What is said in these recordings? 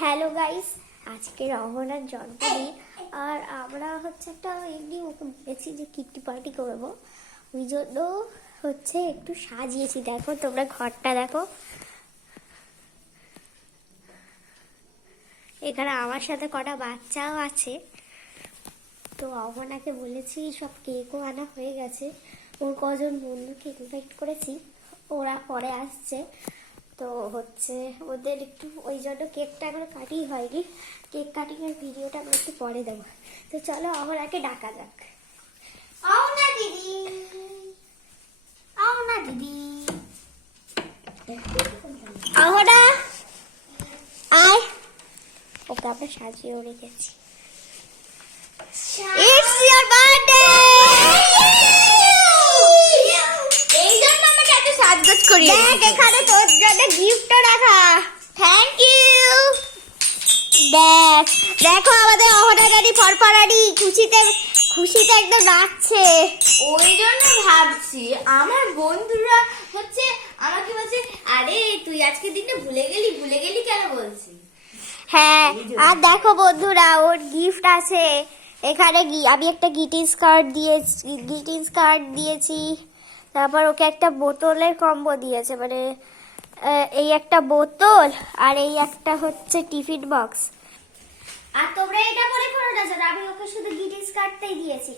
Hello guys, আজকে রহনার জন্মদিন আর আমরা একটা এমনি ওকে বলেছি যে কিটি পার্টি করবো। ওই জন্য একটু সাজিয়েছি। দেখো তোমরা ঘরটা দেখো, এখানে আমার সাথে কটা বাচ্চাও আছে। তো অহনাকে বলেছি, সব কেকও আনা হয়ে গেছে। ওর কজন বন্ধুকে ইনভাইট করেছি, ওরা পরে আসছে। তো ওদের একটু ওই জন্য কেকটা এখনো কাটিং হয়নি। কেক কাটিং এর ভিডিওটা আমরা একটু পরে দেবো। তো চলো অহনাকে ডাকা যাক। অহনা দিদি, অহনা দিদি, অহনা আয়। ওকে আমরা সাজিয়ে রেখেছি। It's your birthday! এই জন্য আমাকে এত সাজগোজ করিয়ে দেখ, এখানে তোর জন্য গিফটও রাখা। Thank you. দেখ দেখো আমাদের অহনাগাড়ি ফরফরানি খুশিতে একদম নাচছে। ওই জন্য ভাবছি আমার বন্ধুরা আমাকে বলছে, আরে তুই আজকে দিনটা ভুলে গেলি কেন বলছি। হ্যাঁ, আর দেখো বন্ধুরা, ওর গিফট আছে এখানে। আমি একটা গ্রিটিংস কার্ড দিয়েছি। তারপর ওকে একটা বোতলের কম্বো দিয়েছে, মানে এই একটা বোতল আর এই একটা টিফিন বক্স। আর তোমরা এটা মনে করো না যেন আমি ওকে শুধু গ্রিটিংস কার্ডটাই দিয়েছি।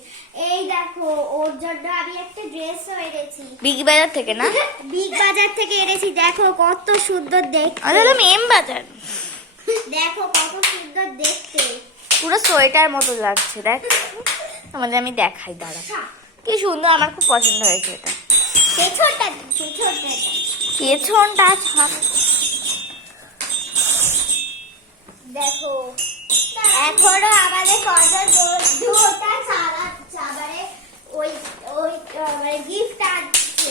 এই দেখো ওর জন্য আমি একটা ড্রেসও এনেছি বিগ বাজার থেকে। না, বিগ বাজার থেকে এনেছি। দেখো কত সুন্দর দেখতে। আমি এম বাজার। দেখো কত সুন্দর দেখতে, পুরো সোয়েটার মতো লাগছে। দেখ আমি দেখাই, দাঁড়া কি সুন্দর, আমার খুব পছন্দ হয়েছে এটা। পেছনটা দেখো এখনো আমাদের কজন বন্ধু ওটা চালাচ্ছে, ওই গিফট আনছে।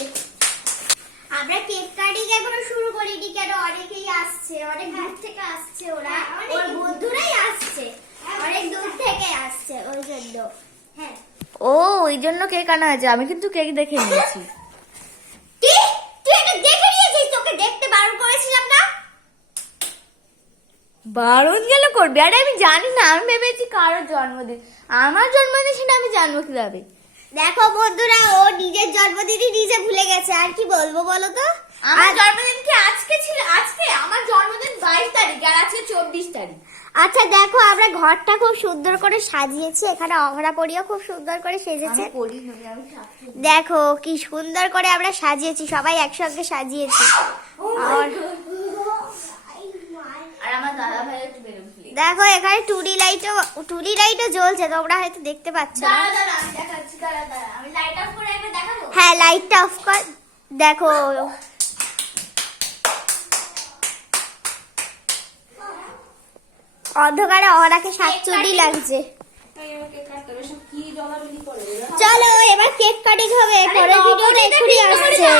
আমরা কেক কাটিং এখনো শুরু করিনি, কেন অনেকেই আসছে, অনেক দূর থেকে আসছে। ওর বন্ধুরাই আসছে, অনেক দূর থেকে আসছে ওই জন্য। হ্যাঁ, ও ওই জন্য কেক আনা হয়েছে। আমি কিন্তু কেক দেখে নিয়েছি। তুই এটা দেখে নিয়েছিস? তোকে দেখতে বারণ করেছিলাম না? বারণ গেল করবি? আরে আমি জানি না, আমি ভেবেছি কারোর জন্মদিন। আমার জন্মদিন সেটা আমি জানবো কিভাবে? দেখো বন্ধুরা, ও নিজের জন্মদিনই নিজে ভুলে গেছে। আর কি বলবো বলো তো? আমার জন্মদিন কি আজকে ছিল? আজকে আমার জন্মদিন 22 তারিখ আর আজকে 24 তারিখ। আচ্ছা দেখো, আমরা ঘরটা খুব সুন্দর করে সাজিয়েছি। এখানে অহরা পরিও খুব সুন্দর করে সেজেছে। দেখো কি সুন্দর করে আমরা সাজিয়েছি, সবাই একসঙ্গে সাজিয়েছি। আর আমার দাদা ভাই একটু বেরোবে। দেখো এখানে টুনি লাইটও জ্বলছে, তোমরা হয়তো দেখতে পাচ্ছ না। আমি দেখাচ্ছি, আমি লাইট অফ করে একবার দেখাবো। হ্যাঁ, লাইটটা অফ কর। দেখো অন্ধকারে অহরাকে সাতচুটি লাগছে। চলো এবার কেক কাটিং হবে। পরের ভিডিওটা এক্ষুনি আসছে।